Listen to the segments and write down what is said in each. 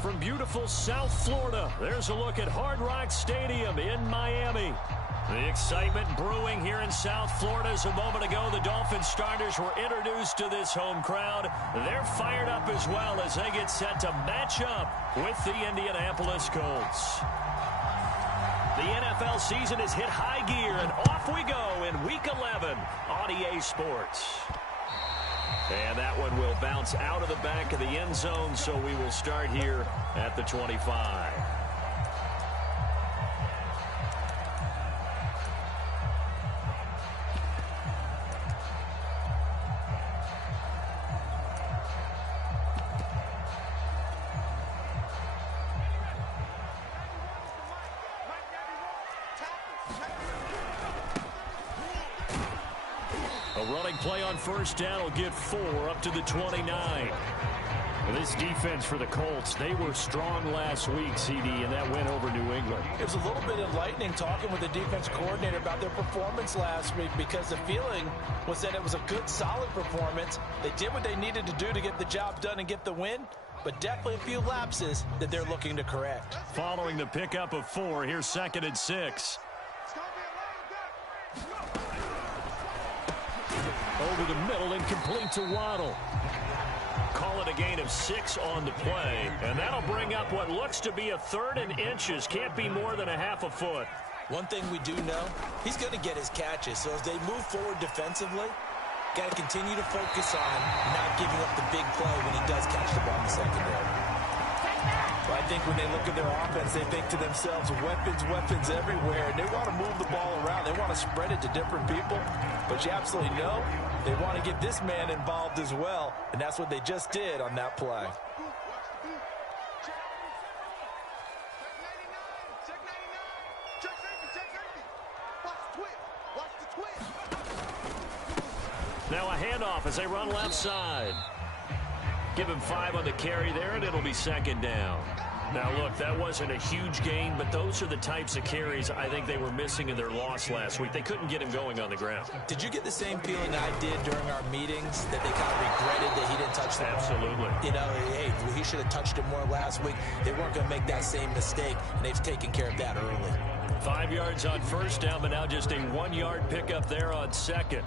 From beautiful South Florida, there's a look at Hard Rock Stadium in Miami. The excitement brewing here in South Florida as a moment ago. The Dolphins starters were introduced to this home crowd. They're fired up as well as they get set to match up with the Indianapolis Colts. The NFL season has hit high gear, and off we go in Week 11 on EA Sports. And that one will bounce out of the back of the end zone, so we will start here at the 25. Running play on first down will get 4 up to the 29. Well, this defense for the Colts, they were strong last week, CD, and that went over New England. It was a little bit enlightening talking with the defense coordinator about their performance last week, because the feeling was that it was a good, solid performance. They did what they needed to do to get the job done and get the win, but definitely a few lapses that they're looking to correct. Following the pickup of 4, here's 2nd and 6. Over the middle and complete to Waddle. Call it a gain of 6 on the play, and that'll bring up what looks to be a 3rd and inches. Can't be more than a half a foot. One thing we do know, he's going to get his catches. So as they move forward defensively, got to continue to focus on not giving up the big play when he does catch the ball in the secondary. Well, I think when they look at their offense, they think to themselves, weapons everywhere, and they want to move the ball around. They want to spread it to different people, but you absolutely know they want to get this man involved as well, and that's what they just did on that play. Now a handoff as they run left side. Give him 5 on the carry there, and it'll be 2nd down. Now, look, that wasn't a huge gain, but those are the types of carries I think they were missing in their loss last week. They couldn't get him going on the ground. Did you get the same feeling I did during our meetings, that they kind of regretted that he didn't touch the ball? Absolutely. You know, hey, he should have touched it more last week. They weren't going to make that same mistake, and they've taken care of that early. 5 yards on first down, but now just a 1-yard pickup there on 2nd.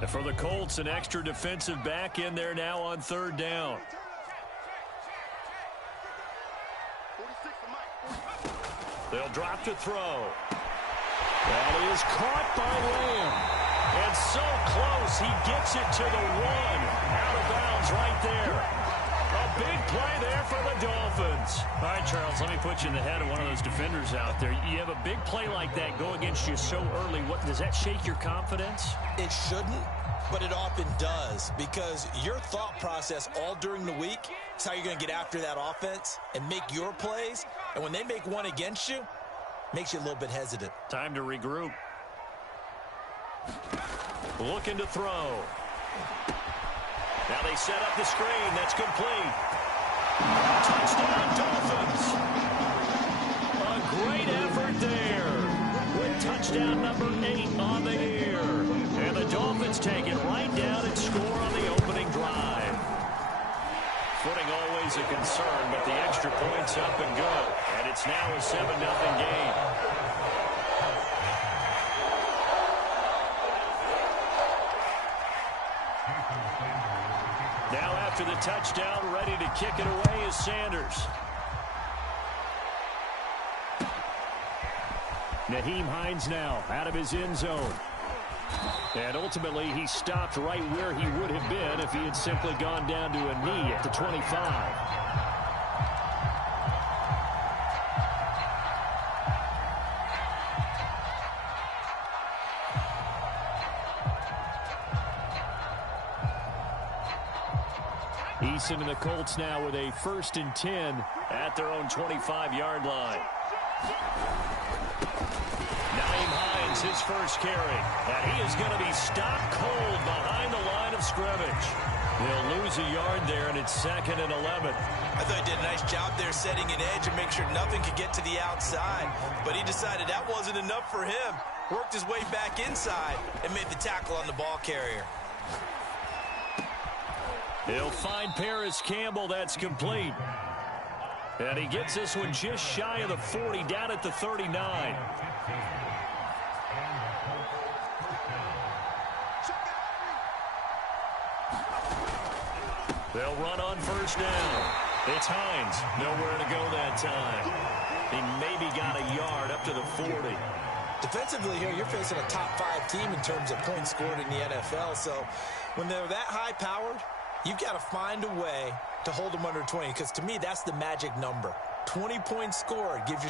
And for the Colts, an extra defensive back in there now on 3rd down. They'll drop to throw. That is caught by Lamb. And so close, he gets it to the 1. Out of bounds right there. A big play there for the Dolphins. All right, Charles, let me put you in the head of one of those defenders out there. You have a big play like that go against you so early. What does that shake your confidence? It shouldn't, but it often does, because your thought process all during the week is how you're going to get after that offense and make your plays. And when they make one against you, it makes you a little bit hesitant. Time to regroup. Looking to throw. Now they set up the screen. That's complete. Touchdown, Dolphins. A great effort there. With touchdown number 8 on the year. And the Dolphins take it right down and score on the opening drive. Footing always a concern, but the extra point's up and good. And it's now a 7-0 game. Now after the touchdown, ready to kick it away is Sanders. Nyheim Hines now out of his end zone. And ultimately, he stopped right where he would have been if he had simply gone down to a knee at the 25. Eason and the Colts now with a 1st and 10 at their own 25-yard line. Nyheim Hines, his first carry. And he is going to be stopped cold behind the line of scrimmage. They'll lose a yard there, and it's 2nd and 11. I thought he did a nice job there setting an edge and make sure nothing could get to the outside. But he decided that wasn't enough for him. worked his way back inside, and made the tackle on the ball carrier. He'll find Paris Campbell. That's complete. And he gets this one just shy of the 40, down at the 39. They'll run on first down. It's Hines. Nowhere to go that time. He maybe got a yard up to the 40. Defensively here, you're facing a top-5 team in terms of points scored in the NFL. So when they're that high-powered, you've got to find a way to hold them under 20. Because to me, that's the magic number. 20 points scored. You give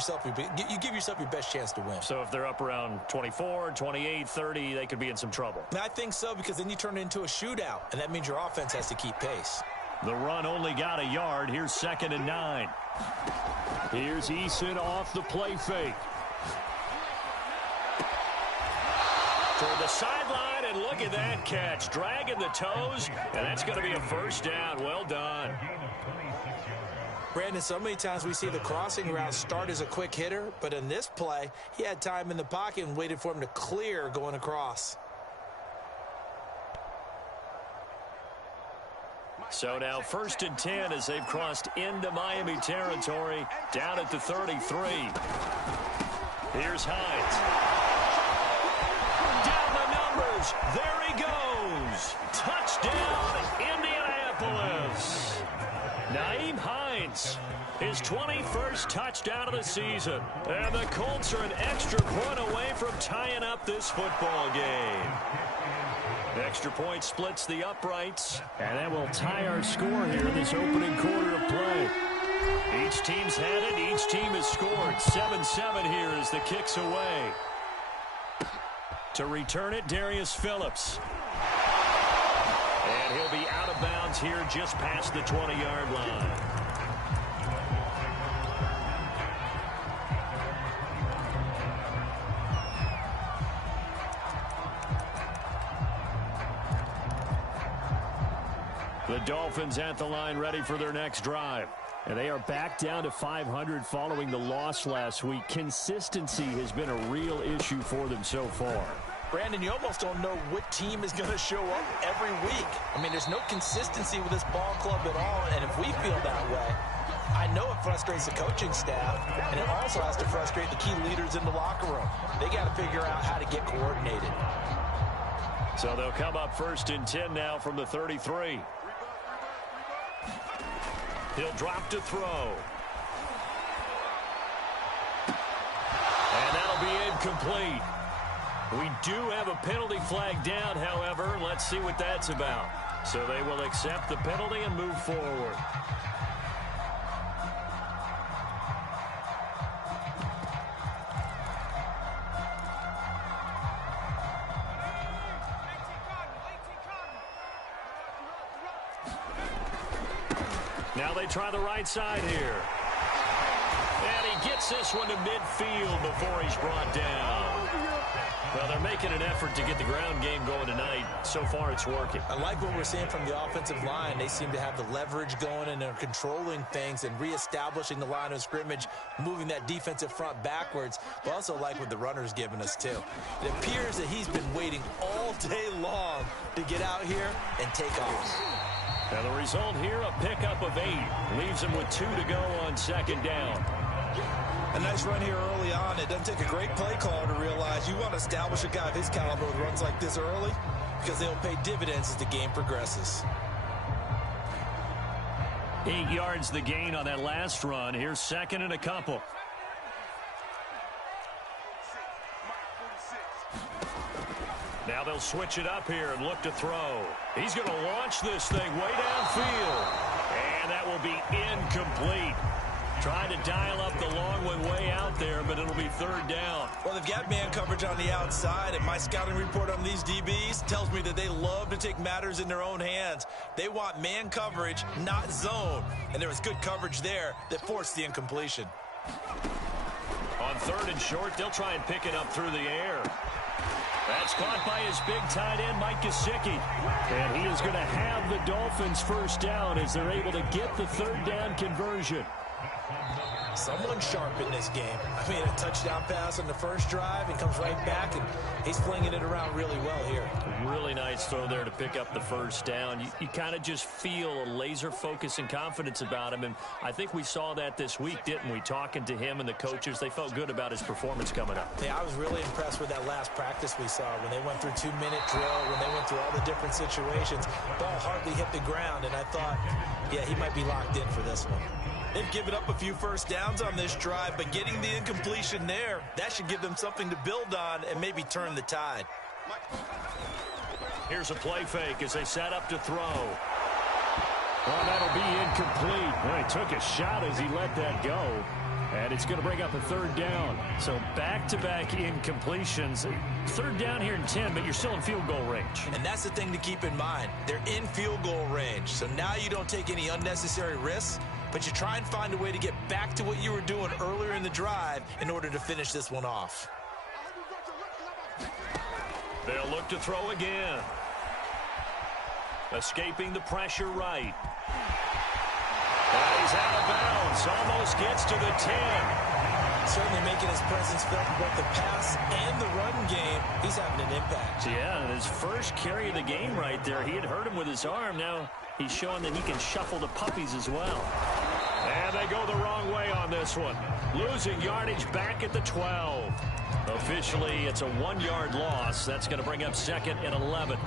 yourself your best chance to win. So if they're up around 24, 28, 30, they could be in some trouble. I think so, because then you turn it into a shootout, and that means your offense has to keep pace. The run only got a yard. Here's 2nd and 9. Here's Eason off the play fake. Toward the sideline, and look at that catch. Dragging the toes, and that's going to be a first down. Well done. Brandon, so many times we see the crossing route start as a quick hitter, but in this play, he had time in the pocket and waited for him to clear going across. So now 1st and 10 as they've crossed into Miami territory, down at the 33. Here's Hines. Down the numbers. There he goes. Touchdown, Indianapolis. Nyheim Hines, his 21st touchdown of the season. And the Colts are an extra point away from tying up this football game. The extra point splits the uprights, and that will tie our score here in this opening quarter of play. Each team's had it. Each team has scored. 7-7 here as the kick's away. To return it, Darius Phillips. And he'll be out of bounds here just past the 20-yard line. The Dolphins at the line, ready for their next drive. And they are back down to 500 following the loss last week. Consistency has been a real issue for them so far. Brandon, you almost don't know what team is going to show up every week. I mean, there's no consistency with this ball club at all, and if we feel that way, I know it frustrates the coaching staff, and it also has to frustrate the key leaders in the locker room. They got to figure out how to get coordinated. So they'll come up 1st and 10 now from the 33. He'll drop to throw. And that'll be incomplete. We do have a penalty flag down, however. Let's see what that's about. So they will accept the penalty and move forward. Now they try the right side here. And he gets this one to midfield before he's brought down. Well, they're making an effort to get the ground game going tonight. So far, it's working. I like what we're seeing from the offensive line. They seem to have the leverage going, and they're controlling things and reestablishing the line of scrimmage, moving that defensive front backwards. But also like what the runner's giving us, too. It appears that he's been waiting all day long to get out here and take off. Now the result here, a pickup of 8. Leaves him with 2 to go on 2nd down. A nice run here early on. It doesn't take a great play caller to realize you want to establish a guy of his caliber with runs like this early, because they'll pay dividends as the game progresses. 8 yards the gain on that last run. Here's 2nd and a couple. Now they'll switch it up here and look to throw. He's going to launch this thing way downfield. And that will be incomplete. Trying to dial up the long one way out there, but it'll be 3rd down. Well, they've got man coverage on the outside, and my scouting report on these DBs tells me that they love to take matters in their own hands. They want man coverage, not zone. And there was good coverage there that forced the incompletion. On 3rd and short, they'll try and pick it up through the air. That's caught by his big tight end, Mike Gesicki. And he is going to have the Dolphins 1st down as they're able to get the 3rd down conversion. Someone sharp in this game. I mean, a touchdown pass on the first drive and comes right back, and he's flinging it around really well here. Really nice throw there to pick up the first down. You kind of just feel a laser focus and confidence about him, and I think we saw that this week, didn't we? Talking to him and the coaches, they felt good about his performance coming up. Yeah, I was really impressed with that last practice we saw when they went through 2-minute drill, when they went through all the different situations. Ball hardly hit the ground, and I thought, yeah, he might be locked in for this one. They've given up a few first downs on this drive, but getting the incompletion there, that should give them something to build on and maybe turn the tide. Here's a play fake as they set up to throw. Oh, that'll be incomplete. Well, he took a shot as he let that go. And it's going to bring up a third down. So back-to-back incompletions. Third down here in 10, but you're still in field goal range. And that's the thing to keep in mind. They're in field goal range. So now you don't take any unnecessary risks, but you try and find a way to get back to what you were doing earlier in the drive in order to finish this one off. They'll look to throw again. Escaping the pressure right. And he's out of bounds. Almost gets to the 10. Certainly making his presence felt in both the pass and the run game. He's having an impact. Yeah, his first carry of the game right there. He had hurt him with his arm. Now he's showing that he can shuffle the puppies as well. And they go the wrong way on this one. Losing yardage back at the 12. Officially, it's a 1-yard loss. That's going to bring up 2nd and 11.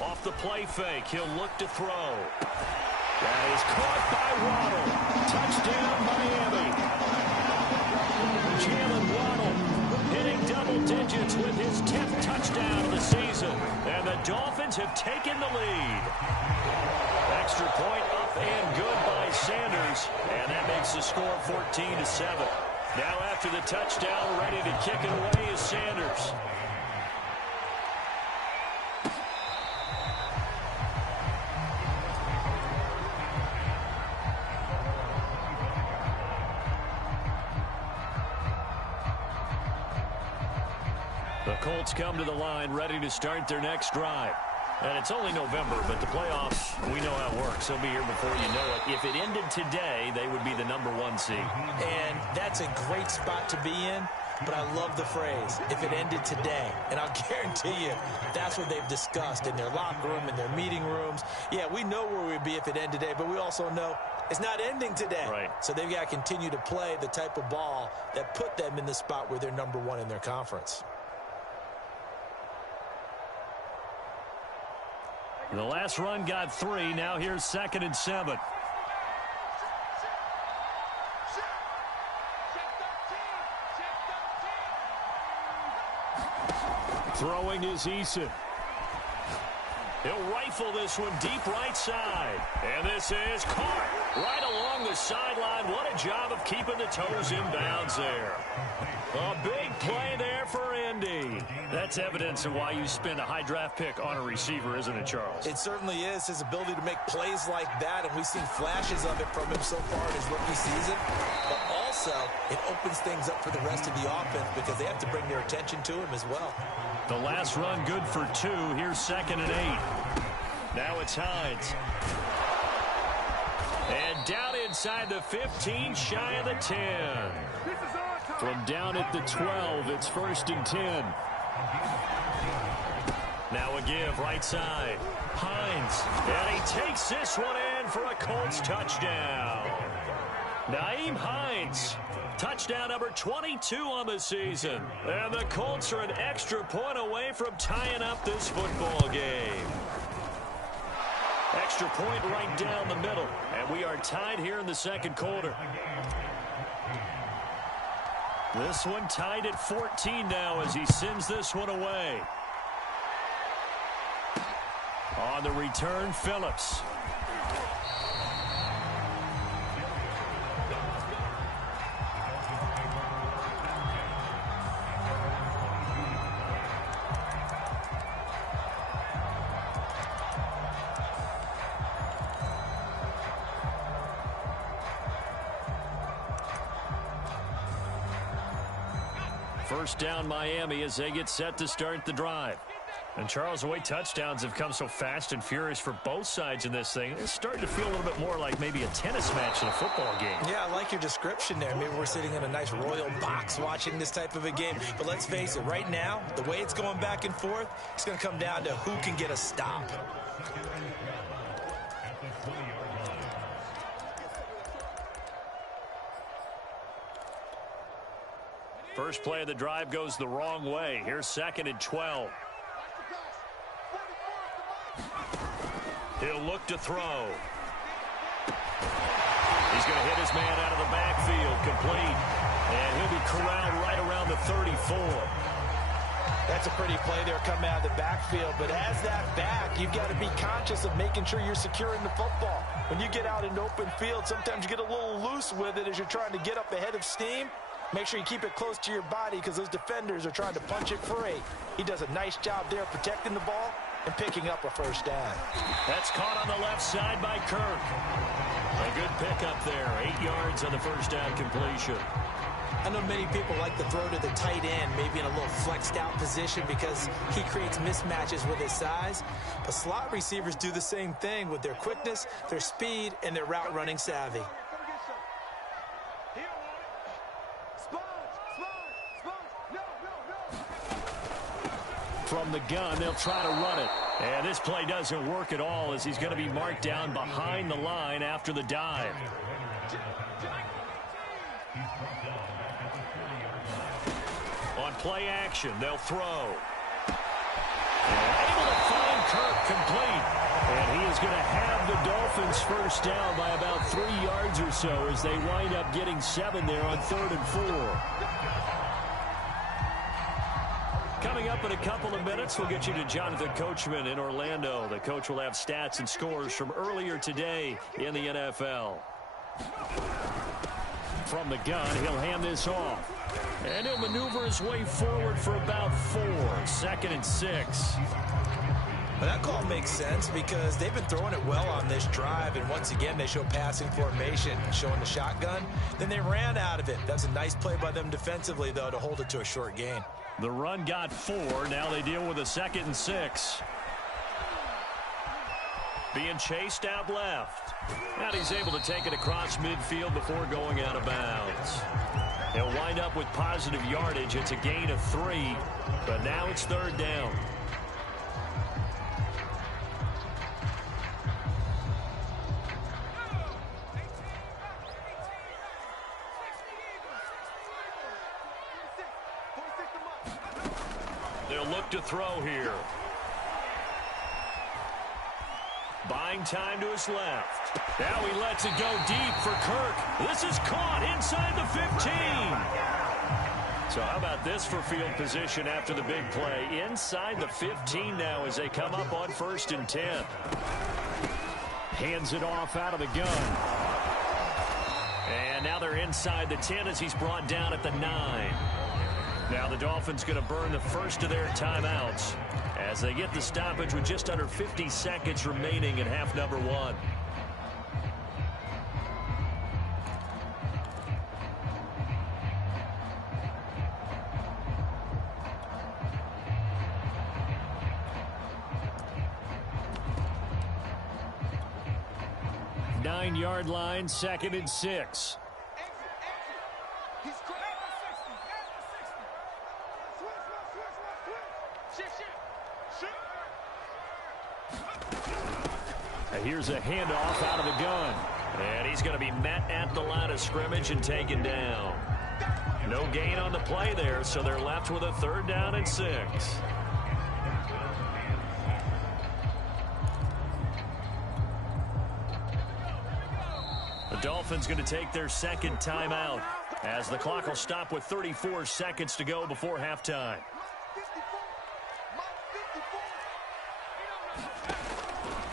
Off the play fake, he'll look to throw. That is caught by Waddle. Touchdown, Miami. Jalen Waddle hitting double digits with his 10th touchdown of the season. And the Dolphins have taken the lead. Extra point up and good by Sanders. And that makes the score 14-7. Now after the touchdown, ready to kick it away is Sanders. The Colts come to the line ready to start their next drive. And it's only November, but the playoffs, we know how it works. They'll be here before you know it. If it ended today, they would be the #1 seed. And that's a great spot to be in, but I love the phrase, if it ended today. And I'll guarantee you, that's what they've discussed in their locker room, in their meeting rooms. Yeah, we know where we'd be if it ended today, but we also know it's not ending today. Right. So they've got to continue to play the type of ball that put them in the spot where they're #1 in their conference. The last run got 3. Now here's 2nd and 7. Throwing is Eason. He'll rifle this one deep right side. And this is caught right along the sideline. What a job of keeping the toes in bounds there. A big play there for Indy. That's evidence of why you spend a high draft pick on a receiver, isn't it, Charles? It certainly is. His ability to make plays like that, and we've seen flashes of it from him so far in his rookie season. But also, it opens things up for the rest of the offense because they have to bring their attention to him as well. The last run good for 2. Here's 2nd and 8. Now it's Hines. And down inside the 15, shy of the 10. From down at the 12, it's 1st and 10. Now a give right side. Hines. And he takes this one in for a Colts touchdown. Nyheim Hines. Touchdown number 22 on the season. And the Colts are an extra point away from tying up this football game. Extra point right down the middle. And we are tied here in the 2nd quarter. This one tied at 14 now as he sends this one away. On the return, Phillips. First down Miami as they get set to start the drive. And Charles, the way touchdowns have come so fast and furious for both sides in this thing, it's starting to feel a little bit more like maybe a tennis match in a football game. Yeah, I like your description there. Maybe we're sitting in a nice royal box watching this type of a game. But let's face it, right now, the way it's going back and forth, it's going to come down to who can get a stop. First play of the drive goes the wrong way. Here's 2nd and 12. He'll look to throw. He's going to hit his man out of the backfield, complete. And he'll be corralled right around the 34. That's a pretty play there coming out of the backfield. But as that back, you've got to be conscious of making sure you're securing the football. When you get out in open field, sometimes you get a little loose with it as you're trying to get up ahead of steam. Make sure you keep it close to your body because those defenders are trying to punch it free. He does a nice job there protecting the ball and picking up a first down. That's caught on the left side by Kirk. A good pickup there. 8 yards on the first down completion. I know many people like to throw to the tight end, maybe in a little flexed out position because he creates mismatches with his size. But slot receivers do the same thing with their quickness, their speed, and their route running savvy. From the gun, they'll try to run it. And this play doesn't work at all as he's going to be marked down behind the line after the dive. On play action, they'll throw. And able to find Kirk complete. And he is going to have the Dolphins first down by about 3 yards or so as they wind up getting 7 there on 3rd and 4. Coming up in a couple of minutes, we'll get you to Jonathan Coachman in Orlando. The coach will have stats and scores from earlier today in the NFL. From the gun, he'll hand this off. And he'll maneuver his way forward for about 4. 2nd and 6. Well, that call makes sense because they've been throwing it well on this drive, and once again they show passing formation, showing the shotgun. Then they ran out of it. That's a nice play by them defensively, though, to hold it to a short gain. The run got 4. Now they deal with a 2nd and 6. Being chased out left. And he's able to take it across midfield before going out of bounds. He'll wind up with positive yardage. It's a gain of 3, but now it's 3rd down. They'll look to throw here. Buying time to his left. Now he lets it go deep for Kirk. This is caught inside the 15. So how about this for field position after the big play? Inside the 15 now as they come up on 1st and 10. Hands it off out of the gun. And now they're inside the 10 as he's brought down at the 9. Now the Dolphins going to burn the first of their timeouts as they get the stoppage with just under 50 seconds remaining in half number 1. Nine-yard line, 2nd and 6. Here's a handoff out of the gun. And he's going to be met at the line of scrimmage and taken down. No gain on the play there, so they're left with a 3rd down and 6. The Dolphins going to take their 2nd timeout as the clock will stop with 34 seconds to go before halftime.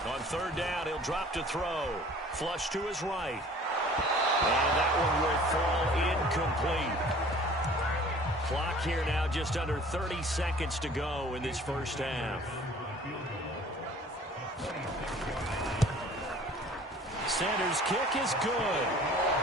On 3rd down, he'll drop to throw. Flush to his right. And that one will fall incomplete. Clock here now just under 30 seconds to go in this first half. Sanders' kick is good.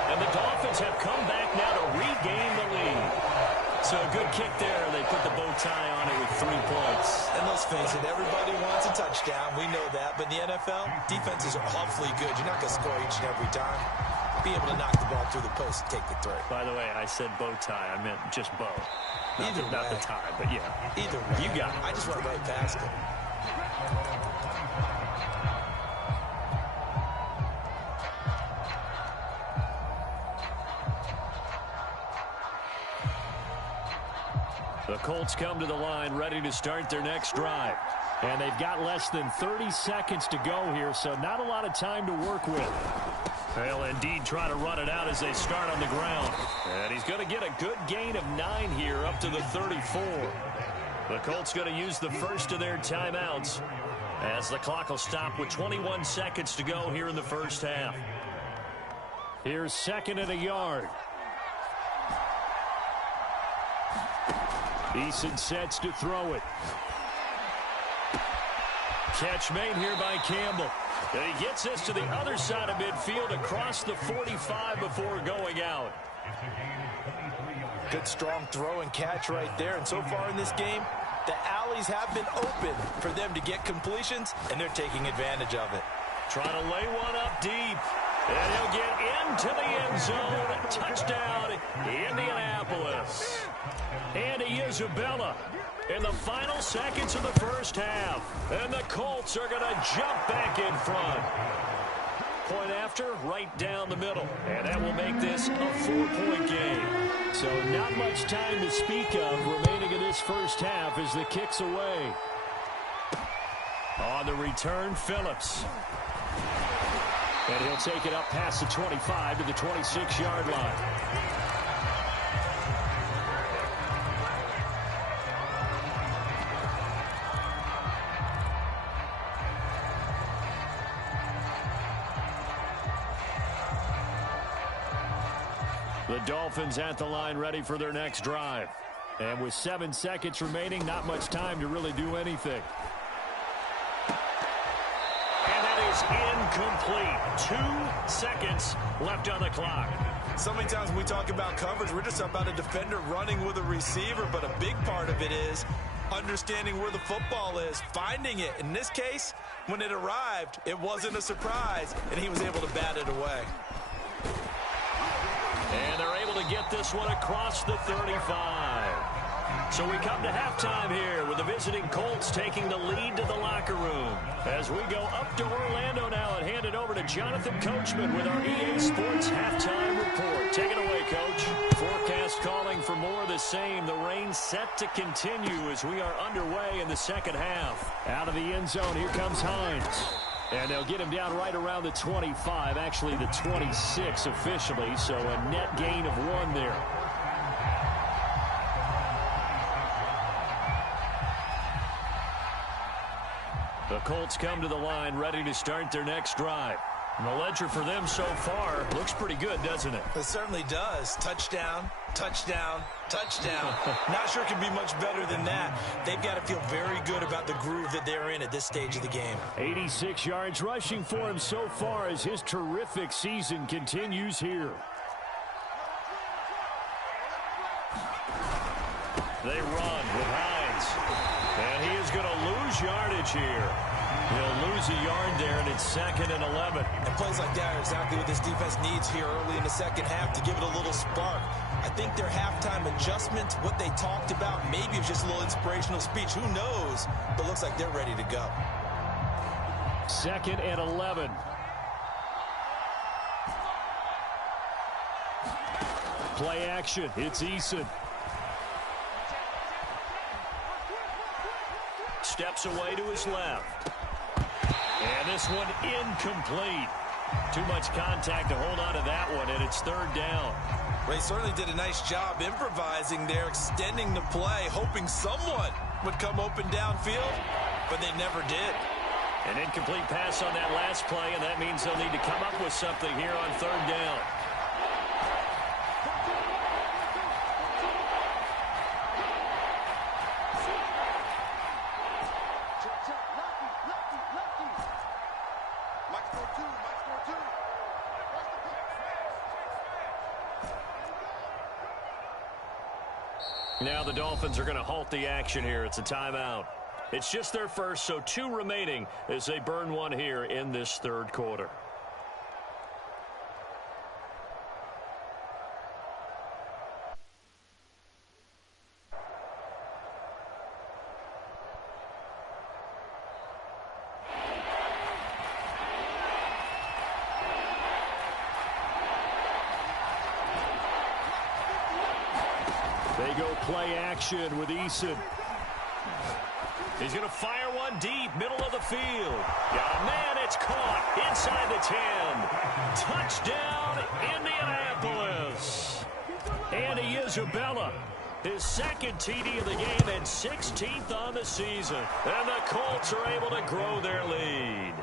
And the Dolphins have come back now to regain the lead. So a good kick there. They put the bow tie on it with 3 points. And let's face it, everybody wants a touchdown. We know that. But in the NFL, defenses are awfully good. You're not going to score each and every time. Be able to knock the ball through the post and take the throw. By the way, I said bow tie. I meant just bow. Not the tie, but yeah. Either way. You got it. I just went right past it. The Colts come to the line ready to start their next drive. And they've got less than 30 seconds to go here, so not a lot of time to work with. They'll indeed try to run it out as they start on the ground. And he's going to get a good gain of 9 here up to the 34. The Colts going to use the first of their timeouts as the clock will stop with 21 seconds to go here in the first half. Here's 2nd and a yard. Eason sets to throw it. Catch made here by Campbell. And he gets this to the other side of midfield across the 45 before going out. Good strong throw and catch right there. And so far in this game, the alleys have been open for them to get completions, and they're taking advantage of it. Trying to lay one up deep. And he'll get into the end zone. Touchdown, Indianapolis. Andy Isabella in the final seconds of the first half. And the Colts are going to jump back in front. Point after, right down the middle. And that will make this a 4-point game. So not much time to speak of remaining in this first half as the kick's away. On the return, Phillips. And he'll take it up past the 25 to the 26-yard line. The Dolphins at the line ready for their next drive. And with 7 seconds remaining, not much time to really do anything. Incomplete. 2 seconds left on the clock. So many times when we talk about coverage, we're just about a defender running with a receiver, but a big part of it is understanding where the football is, finding it. In this case, when it arrived, it wasn't a surprise, and he was able to bat it away. And they're able to get this one across the 35. So we come to halftime here with the visiting Colts taking the lead to the locker room. As we go up to Orlando now and hand it over to Jonathan Coachman with our EA Sports Halftime Report. Take it away, Coach. Forecast calling for more of the same. The rain set to continue as we are underway in the second half. Out of the end zone, here comes Hines. And they'll get him down right around the 25, actually the 26 officially, so a net gain of 1 there. The Colts come to the line ready to start their next drive. And the ledger for them so far looks pretty good, doesn't it? It certainly does. Touchdown, touchdown, touchdown. Not sure it can be much better than that. They've got to feel very good about the groove that they're in at this stage of the game. 86 yards rushing for him so far as his terrific season continues here. They run with Hines. And he is going to lose yardage here. He'll lose a yard there, and it's 2nd and 11. And plays like that are exactly what this defense needs here early in the second half to give it a little spark. I think their halftime adjustment, what they talked about, maybe it was just a little inspirational speech. Who knows? But looks like they're ready to go. 2nd and 11. Play action. It's Eason. Steps away to his left. And this one incomplete. Too much contact to hold on to that one, and it's 3rd down. Ray certainly did a nice job improvising there, extending the play, hoping someone would come open downfield, but they never did. An incomplete pass on that last play, and that means they'll need to come up with something here on 3rd down. Now the Dolphins are going to halt the action here. It's a timeout. It's just their first, so 2 remaining as they burn one here in this third quarter. They go play action with Eason. He's going to fire one deep, middle of the field. Yeah, man, it's caught inside the 10. Touchdown, Indianapolis. Andy Isabella, his second TD of the game and 16th on the season. And the Colts are able to grow their lead.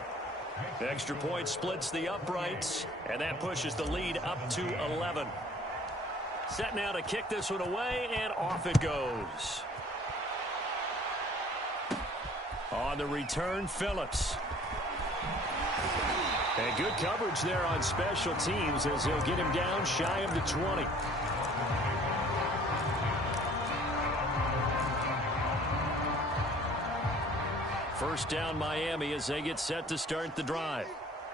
Extra point splits the uprights, and that pushes the lead up to 11. Set now to kick this one away, and off it goes. On the return, Phillips. And good coverage there on special teams as they'll get him down shy of the 20. First down, Miami, as they get set to start the drive.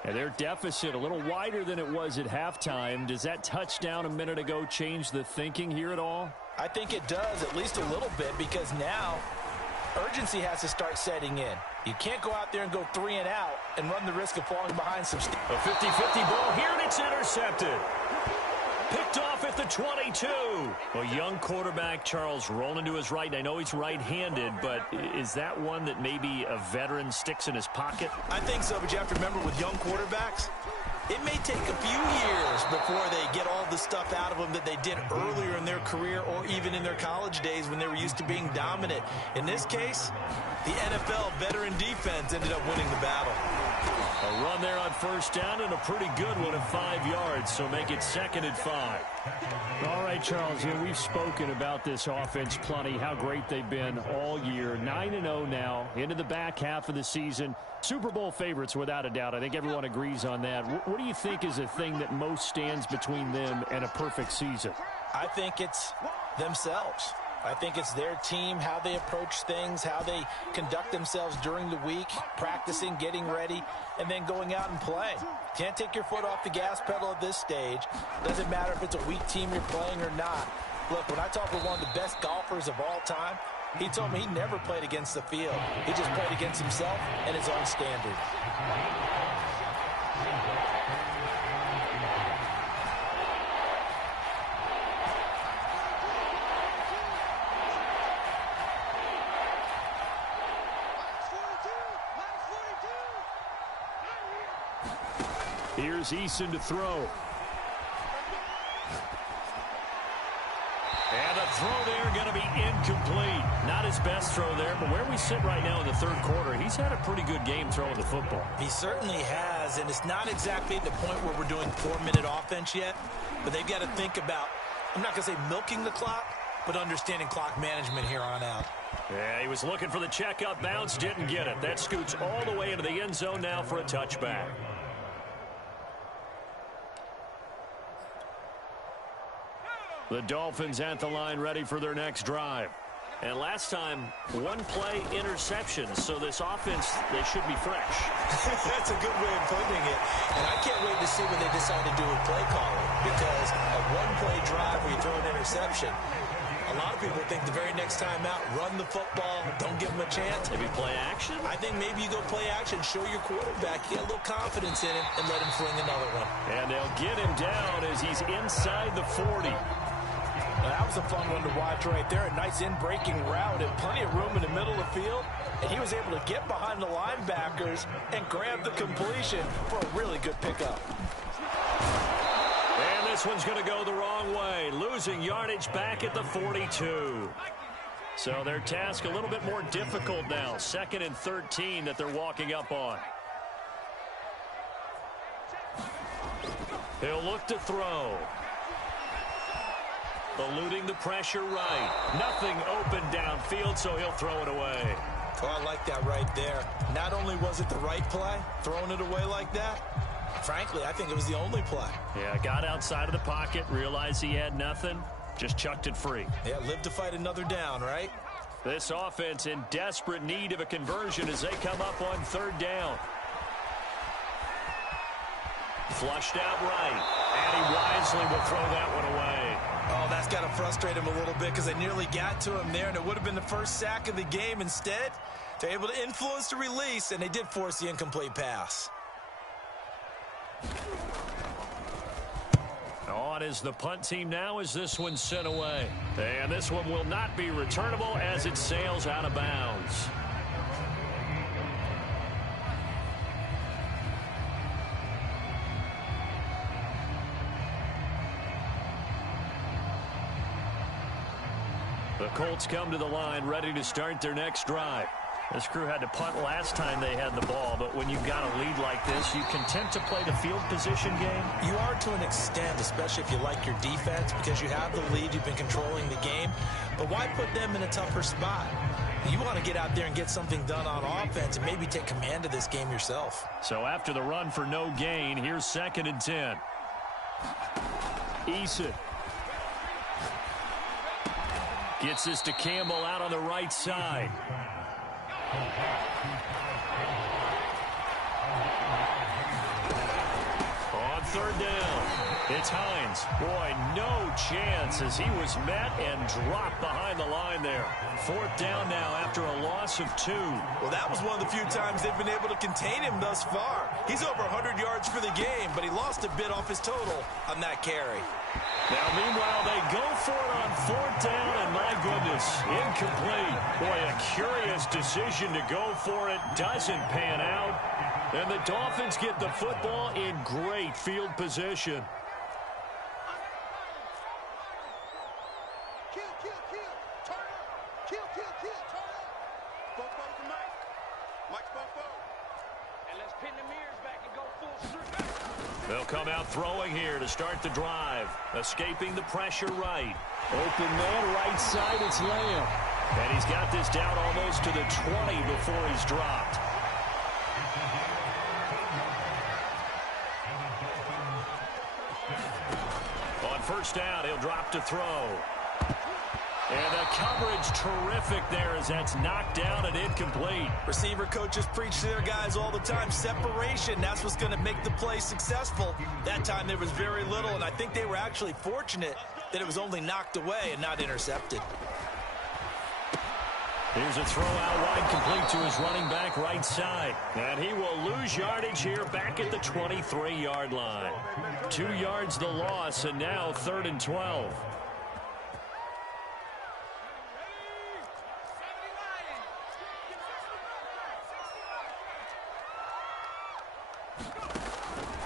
And their deficit a little wider than it was at halftime. Does that touchdown a minute ago change the thinking here at all? I think it does, at least a little bit, because now urgency has to start setting in. You can't go out there and go 3 and out and run the risk of falling behind some. A 50-50 ball here, and it's intercepted. Picked off at the 22. A young quarterback, Charles, rolling to his right. And I know he's right-handed, but is that one that maybe a veteran sticks in his pocket? I think so, but you have to remember with young quarterbacks, it may take a few years before they get all the stuff out of them that they did earlier in their career or even in their college days when they were used to being dominant. In this case, the NFL veteran defense ended up winning the battle. A run there on first down and a pretty good one at 5 yards, so make it 2nd and 5. All right, Charles, we've spoken about this offense plenty, how great they've been all year. 9-0 now, into the back half of the season. Super Bowl favorites, without a doubt. I think everyone agrees on that. What do you think is the thing that most stands between them and a perfect season? I think it's themselves. I think it's their team, how they approach things, how they conduct themselves during the week, practicing, getting ready, and then going out and playing. Can't take your foot off the gas pedal at this stage. Doesn't matter if it's a weak team you're playing or not. Look, when I talk with one of the best golfers of all time, he told me he never played against the field. He just played against himself and his own standard. Here's Eason to throw. And the throw there going to be incomplete. Not his best throw there, but where we sit right now in the third quarter, he's had a pretty good game throwing the football. He certainly has, and it's not exactly the point where we're doing 4-minute offense yet, but they've got to think about, I'm not going to say milking the clock, but understanding clock management here on out. Yeah, he was looking for the checkup bounce, didn't get it. That scoots all the way into the end zone now for a touchback. The Dolphins at the line ready for their next drive. And last time, 1-play interception. So this offense, they should be fresh. That's a good way of putting it. And I can't wait to see what they decide to do with play calling. Because a 1-play drive where you throw an interception, a lot of people think the very next time out, run the football, don't give them a chance. Maybe play action? I think maybe you go play action, show your quarterback, get a little confidence in him, and let him fling another one. And they'll get him down as he's inside the 40. Now, that was a fun one to watch right there. A nice in-breaking route and plenty of room in the middle of the field. And he was able to get behind the linebackers and grab the completion for a really good pickup. And this one's going to go the wrong way. Losing yardage back at the 42. So their task a little bit more difficult now. 2nd and 13 that they're walking up on. He'll look to throw. Eluding the pressure right. Nothing open downfield, so he'll throw it away. Oh, I like that right there. Not only was it the right play, throwing it away like that, frankly, I think it was the only play. Yeah, got outside of the pocket, realized he had nothing, Just chucked it free. Yeah, live to fight another down, right? This offense in desperate need of a conversion as they come up on third down. Flushed out right. And he wisely will throw that one away. Oh, that's got to frustrate him a little bit because they nearly got to him there, and it would have been the first sack of the game. Instead, they're able to influence the release, and they did force the incomplete pass. On is the punt team now as this one's sent away. And this one will not be returnable as it sails out of bounds. The Colts come to the line ready to start their next drive. This crew had to punt last time they had the ball, but when you've got a lead like this, you content to play the field position game? You are to an extent, especially if you like your defense, because you have the lead, you've been controlling the game. But why put them in a tougher spot? You want to get out there and get something done on offense and maybe take command of this game yourself. So after the run for no gain, here's 2nd and 10. Eason gets this to Campbell out on the right side. On third down, it's Hines. Boy, no chance as he was met and dropped behind the line there. 4th down now after a loss of 2. Well, that was one of the few times they've been able to contain him thus far. He's over 100 yards for the game, but he lost a bit off his total on that carry. Now, meanwhile, they go for it on 4th down, and my goodness, incomplete. Boy, a curious decision to go for it. Doesn't pan out. And the Dolphins get the football in great field position. They'll come out throwing here to start the drive. Escaping the pressure right. Open man, right side, it's Lamb. And he's got this down almost to the 20 before he's dropped. On 1st down, he'll drop to throw. And the coverage terrific there as that's knocked down and incomplete. Receiver coaches preach to their guys all the time. Separation, that's what's going to make the play successful. That time there was very little, and I think they were actually fortunate that it was only knocked away and not intercepted. Here's a throw out wide complete to his running back right side. And he will lose yardage here back at the 23-yard line. 2 yards the loss, and now 3rd and 12.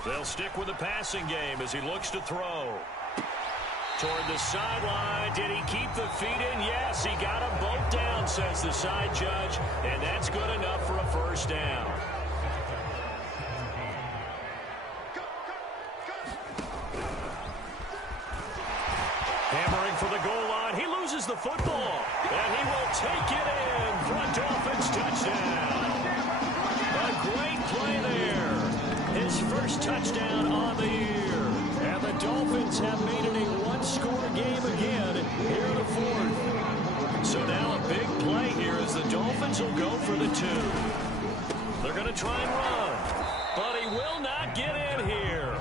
They'll stick with the passing game as he looks to throw. Toward the sideline. Did he keep the feet in? Yes, he got them both down, says the side judge. And that's good enough for a 1st down. Hammering for the goal line. He loses the football. And he will take it in for a Dolphins touchdown. A great play there. His first touchdown on the year. And the Dolphins have made it a one-score game again here in the 4th. So now a big play here as the Dolphins will go for the 2. They're going to try and run. But he will not get in here.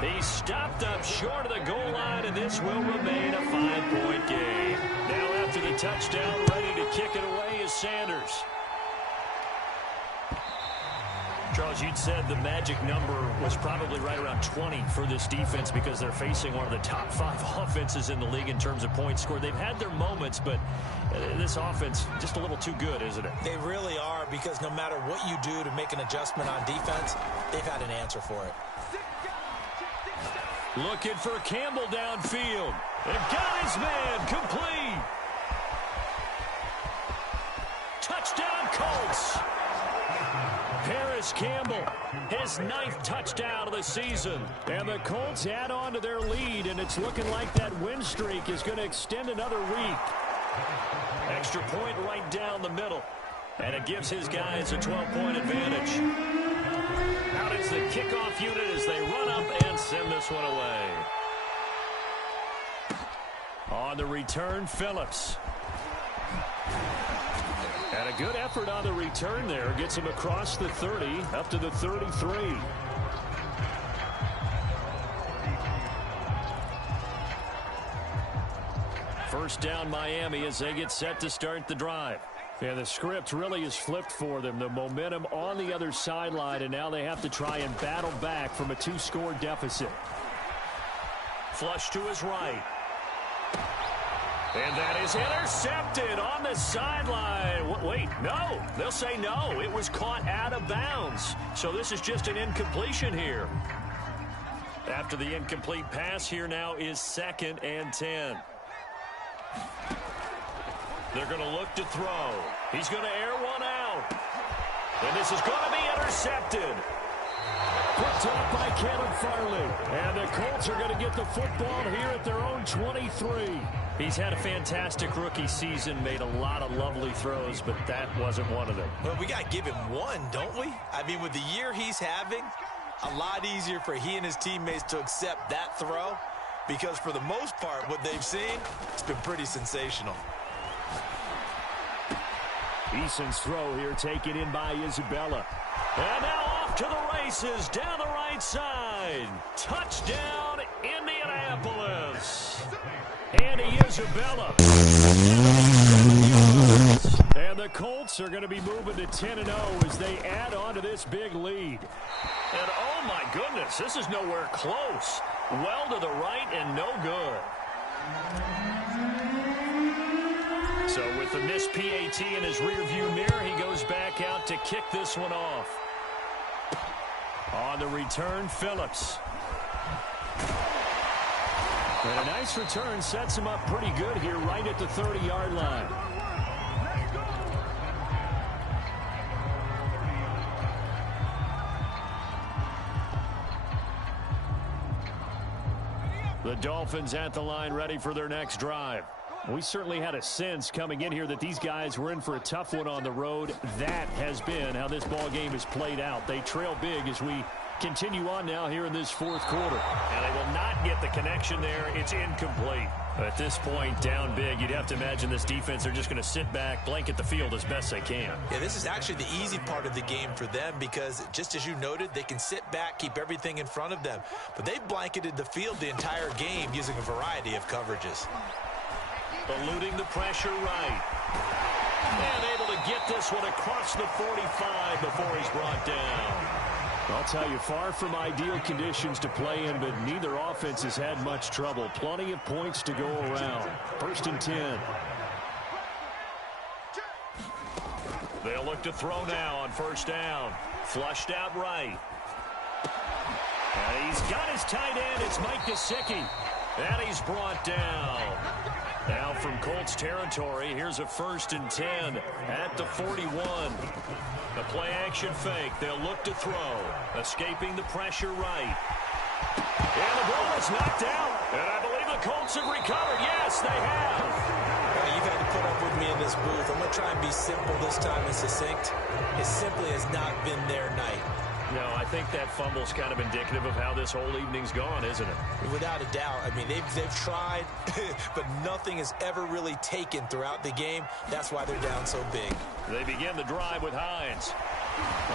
He stopped up short of the goal line, and this will remain a 5-point game. Now after the touchdown, ready to kick it away is Sanders. Charles, you'd said the magic number was probably right around 20 for this defense because they're facing one of the top 5 offenses in the league in terms of points scored. They've had their moments, but this offense just a little too good, isn't it? They really are, because no matter what you do to make an adjustment on defense, they've had an answer for it. Looking for Campbell downfield. And got his man complete. Touchdown, Colts. Paris Campbell, his 9th touchdown of the season. And the Colts add on to their lead, and it's looking like that win streak is going to extend another week. Extra point right down the middle. And it gives his guys a 12-point advantage. Out is the kickoff unit as they run up and send this one away. On the return, Phillips. And a good effort on the return there. Gets him across the 30, up to the 33. First down, Miami, as they get set to start the drive. And the script really is flipped for them. The momentum on the other sideline, and now they have to try and battle back from a 2-score deficit. Flush to his right. And that is intercepted on the sideline. Wait, no. They'll say no. It was caught out of bounds. So this is just an incompletion here. After the incomplete pass, here now is 2nd and 10. They're going to look to throw. He's going to air one out. And this is going to be intercepted. Picked up by Caleb Farley. And the Colts are going to get the football here at their own 23. He's had a fantastic rookie season, made a lot of lovely throws, but that wasn't one of them. Well, we got to give him one, don't we? I mean, with the year he's having, a lot easier for he and his teammates to accept that throw, because for the most part, what they've seen, it's been pretty sensational. Eason's throw here taken in by Isabella. And now off to the races down the right side. Touchdown, Indianapolis. Andy Isabella. And the Colts are going to be moving to 10-0 as they add on to this big lead. And oh my goodness, this is nowhere close. Well to the right and no good. So with the missed PAT in his rearview mirror, he goes back out to kick this one off. On the return, Phillips. And a nice return sets him up pretty good here right at the 30-yard line. The Dolphins at the line ready for their next drive. We certainly had a sense coming in here that these guys were in for a tough one on the road. That has been how this ball game has played out. They trail big as we continue on now here in this 4th quarter. And they will not get the connection there. It's incomplete. At this point, down big, you'd have to imagine this defense are just going to sit back, blanket the field as best they can. Yeah, this is actually the easy part of the game for them because, just as you noted, they can sit back, keep everything in front of them. But they've blanketed the field the entire game using a variety of coverages. Eluding the pressure right. And able to get this one across the 45 before he's brought down. I'll tell you, far from ideal conditions to play in, but neither offense has had much trouble. Plenty of points to go around. 1st and 10. They'll look to throw now on 1st down. Flushed out right. And he's got his tight end. It's Mike Gesicki. And he's brought down. Now from Colts territory, here's a 1st and 10 at the 41. A play-action fake. They'll look to throw. Escaping the pressure right. And the ball is knocked out. And I believe the Colts have recovered. Yes, they have. Well, you've had to put up with me in this booth. I'm going to try and be simple this time and succinct. It simply has not been their night. No, I think that fumble's kind of indicative of how this whole evening's gone, isn't it? Without a doubt. I mean, they've tried, but nothing has ever really taken throughout the game. That's why they're down so big. They begin the drive with Hines.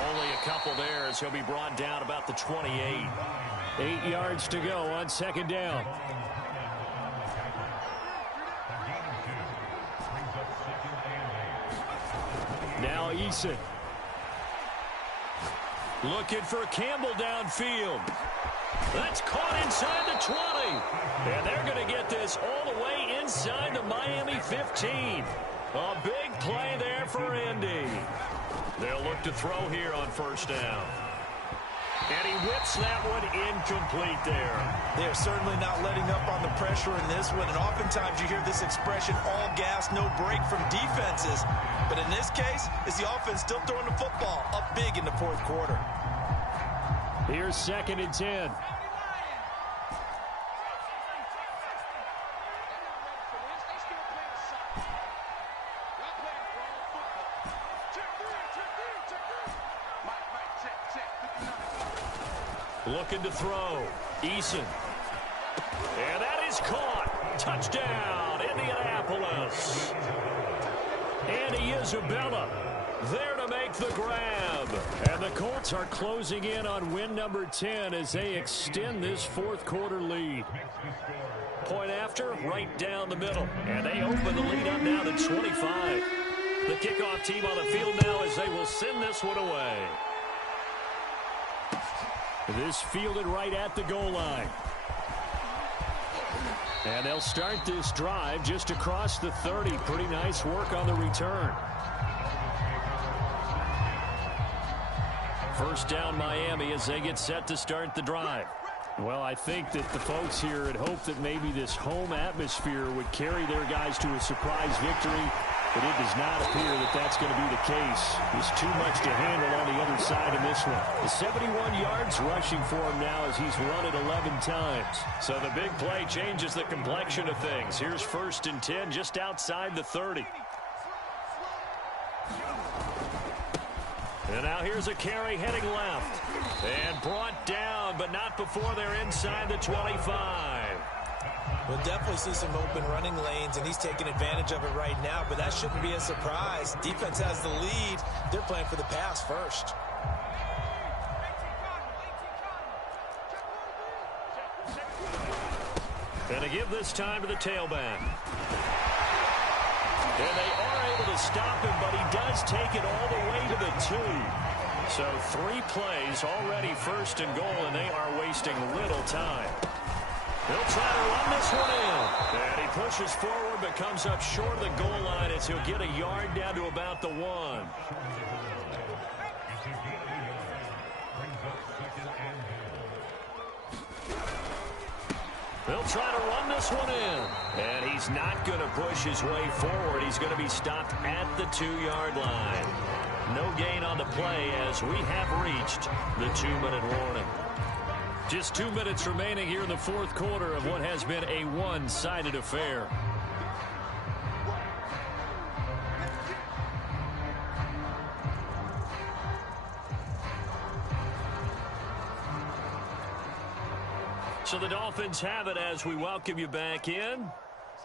Only a couple there as he'll be brought down about the 28. 8 yards to go on 2nd down. Now Eason. Looking for Campbell downfield. That's caught inside the 20. And they're going to get this all the way inside the Miami 15. A big play there for Indy. They'll look to throw here on 1st down. And he whips that one incomplete there. They're certainly not letting up on the pressure in this one. And oftentimes you hear this expression, all gas, no break from defenses. But in this case, it's the offense still throwing the football up big in the 4th quarter. Here's 2nd and 10. Looking to throw. Eason. And that is caught. Touchdown, Indianapolis. Andy Isabella there to make the grab. And the Colts are closing in on win number 10 as they extend this fourth quarter lead. Point after, right down the middle. And they open the lead up now to 25. The kickoff team on the field now as they will send this one away. This fielded right at the goal line. And they'll start this drive just across the 30. Pretty nice work on the return. First down Miami as they get set to start the drive. Well, I think that the folks here had hoped that maybe this home atmosphere would carry their guys to a surprise victory, but it does not appear that that's going to be the case. There's too much to handle on the other side of this one. The 71 yards rushing for him now as he's run it 11 times. So the big play changes the complexion of things. Here's 1st and 10 just outside the 30. And now here's a carry heading left. And brought down, but not before they're inside the 25. We'll definitely see some open running lanes, and he's taking advantage of it right now, but that shouldn't be a surprise. Defense has the lead. They're playing for the pass first. And to give this time to the tailback. And they are able to stop him, but he does take it all the way to the 2. So 3 plays already 1st and goal, and they are wasting little time. He'll try to run this one in. And he pushes forward, but comes up short of the goal line as he'll get a yard down to about the 1. He'll try to run this one in. And he's not going to push his way forward. He's going to be stopped at the 2-yard line. No gain on the play as we have reached the 2-minute warning. Just 2 minutes remaining here in the fourth quarter of what has been a one-sided affair. So the Dolphins have it as we welcome you back in.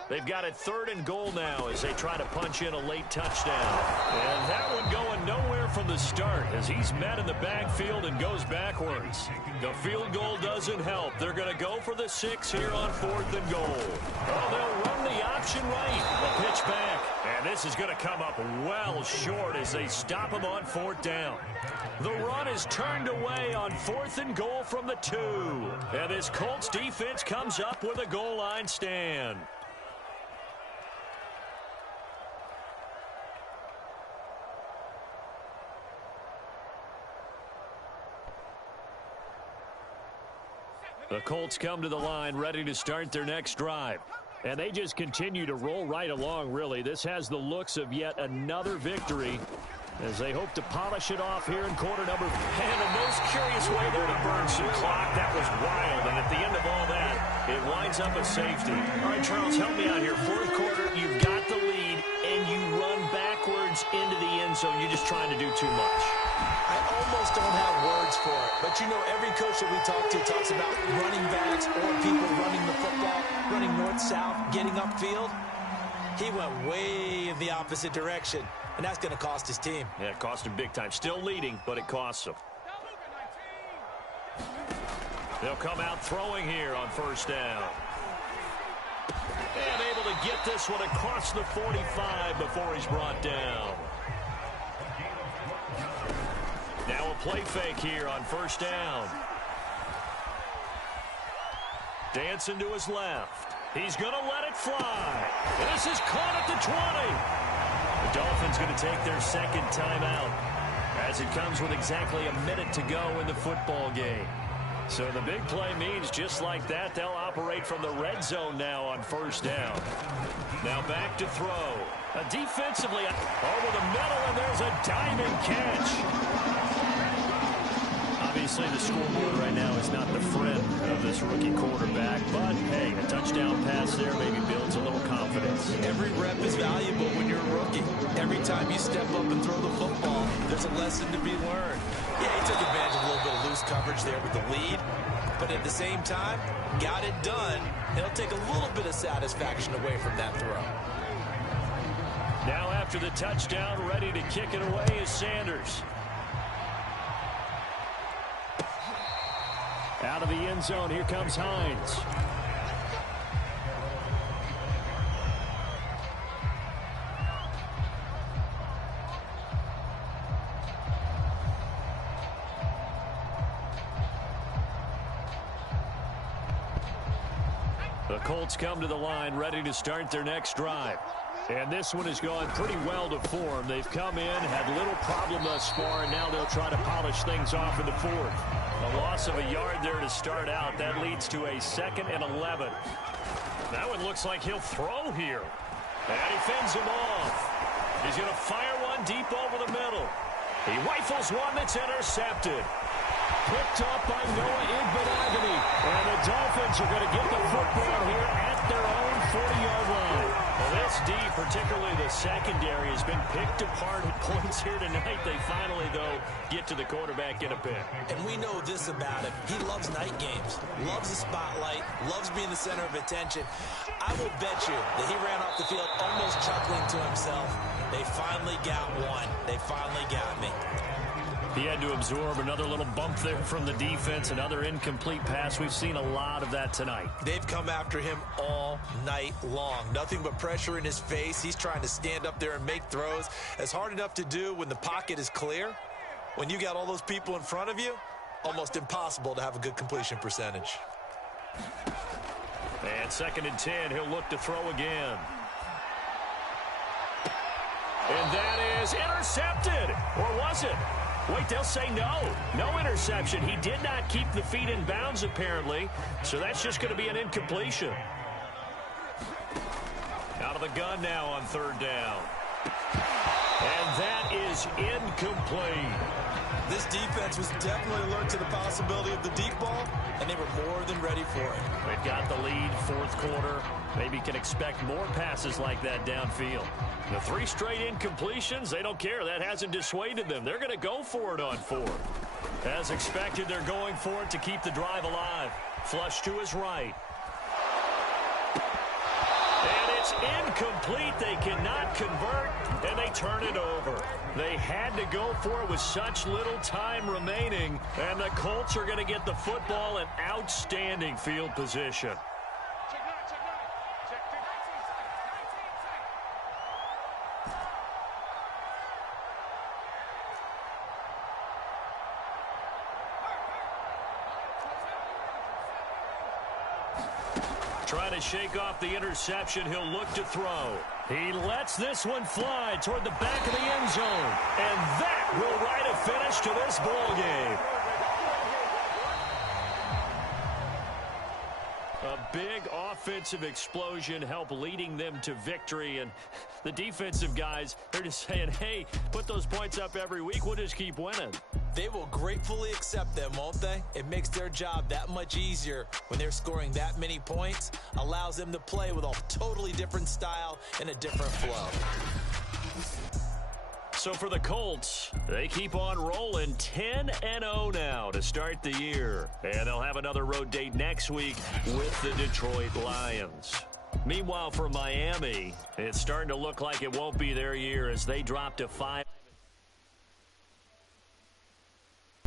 They've got it 3rd and goal now as they try to punch in a late touchdown. And that one going nowhere from the start as he's met in the backfield and goes backwards. The field goal doesn't help. They're going to go for the 6 here on 4th and goal. Oh, they'll run the option right. The pitch back. And this is going to come up well short as they stop him on 4th down. The run is turned away on 4th and goal from the 2. And this Colts defense comes up with a goal line stand. The Colts come to the line ready to start their next drive. And they just continue to roll right along, really. This has the looks of yet another victory as they hope to polish it off here in quarter number. And the most curious way there to burn some clock. That was wild. And at the end of all that, it winds up a safety. All right, Charles, help me out here. Fourth quarter, you've got the lead, and you run backwards into the end zone. You're just trying to do too much. I almost don't have words for it, but you know every coach that we talk to talks about running backs or people running the football, running north-south, getting upfield. He went way in the opposite direction, and that's going to cost his team. Yeah, it cost him big time. Still leading, but it costs him. They'll come out throwing here on 1st down. And able to get this one across the 45 before he's brought down. Now a play fake here on 1st down. Dancing to his left. He's going to let it fly. This is caught at the 20. The Dolphins going to take their 2nd timeout as it comes with exactly a minute to go in the football game. So the big play means just like that, they'll operate from the red zone now on 1st down. Now back to throw. Defensively over the middle, and there's a diving catch. Obviously, the scoreboard right now is not the friend of this rookie quarterback, but hey, a touchdown pass there maybe builds a little confidence. Every rep is valuable when you're a rookie. Every time you step up and throw the football, there's a lesson to be learned. Yeah, he took advantage of a little bit of loose coverage there with the lead, but at the same time, got it done. It'll take a little bit of satisfaction away from that throw. Now after the touchdown, ready to kick it away is Sanders. Out of the end zone, here comes Hines. The Colts come to the line, ready to start their next drive. And this one has gone pretty well to form. They've come in, had little problem thus far, and now they'll try to polish things off in the fourth. A loss of a yard there to start out. That leads to a 2nd and 11. That one looks like he'll throw here. And he fends him off. He's going to fire one deep over the middle. He rifles one that's intercepted. Picked up by Noah Nbd. And the Dolphins are going to get the football here at their own 40-yard line. Well, this D, particularly the secondary, has been picked apart at points here tonight. They finally, though, get to the quarterback in a pick. And we know this about him. He loves night games, loves the spotlight, loves being the center of attention. I will bet you that he ran off the field almost chuckling to himself. They finally got one. They finally got me. He had to absorb another little bump there from the defense, another incomplete pass. We've seen a lot of that tonight. They've come after him all night long. Nothing but pressure in his face. He's trying to stand up there and make throws. It's hard enough to do when the pocket is clear. When you got all those people in front of you, almost impossible to have a good completion percentage. And 2nd and 10, he'll look to throw again. And that is intercepted. Or was it? Wait, they'll say no. No interception. He did not keep the feet in bounds, apparently. So that's just going to be an incompletion. Out of the gun now on 3rd down. And that is incomplete. This defense was definitely alert to the possibility of the deep ball, and they were more than ready for it. They've got the lead, 4th quarter. Maybe can expect more passes like that downfield. The 3 straight incompletions, they don't care. That hasn't dissuaded them. They're going to go for it on 4th. As expected, they're going for it to keep the drive alive. Flush to his right. And it's incomplete. They cannot convert, and they turn it over. They had to go for it with such little time remaining, and the Colts are going to get the football in outstanding field position. Trying to shake off the interception. He'll look to throw. He lets this one fly toward the back of the end zone. And that will write a finish to this ball game. A big offensive explosion helped leading them to victory. And the defensive guys, they're just saying, hey, put those points up every week. We'll just keep winning. They will gratefully accept them, won't they? It makes their job that much easier when they're scoring that many points. Allows them to play with a totally different style and a different flow. So for the Colts, they keep on rolling 10-0 now to start the year. And they'll have another road date next week with the Detroit Lions. Meanwhile, for Miami, it's starting to look like it won't be their year as they drop to 5.